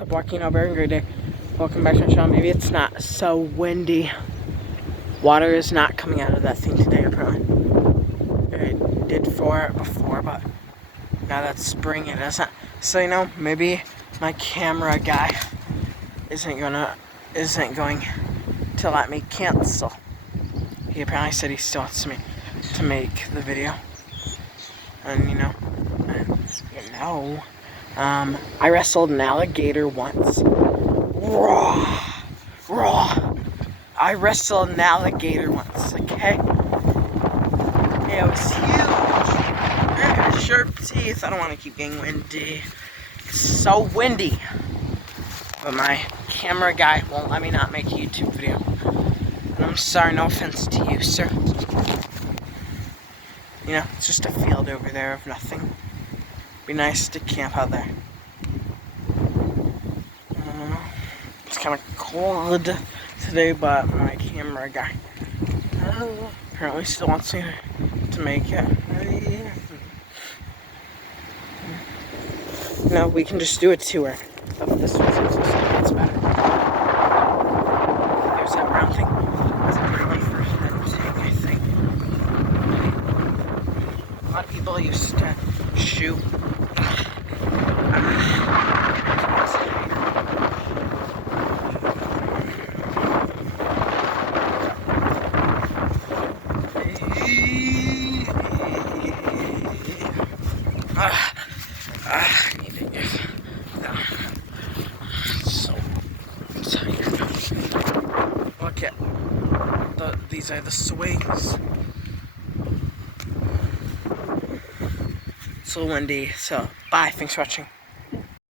what's up, Joaquin Alberto? Great day. Welcome back to my channel. Maybe it's not so windy. Water is not coming out of that thing today, apparently. It did for it before, but now that spring it isn't. So, you know, maybe my camera guy isn't going to let me cancel. He apparently said he still wants me to make the video. And I wrestled an alligator once. Raw. I wrestled an alligator once, okay? It was huge. It had sharp teeth. I don't want to keep getting windy. It's so windy. But my camera guy won't let me not make a YouTube video. And I'm sorry, no offense to you, sir. You know, it's just a field over there of nothing. Be nice to camp out there. It's kind of cold today, but my camera guy apparently still wants me to make it. No, we can just do a tour of this one. It's better. There's that brown thing. That's apparently for hunting, I think. A lot of people used to shoot. So tired. Look at these are the swings. It's a little windy, so bye. Thanks for watching.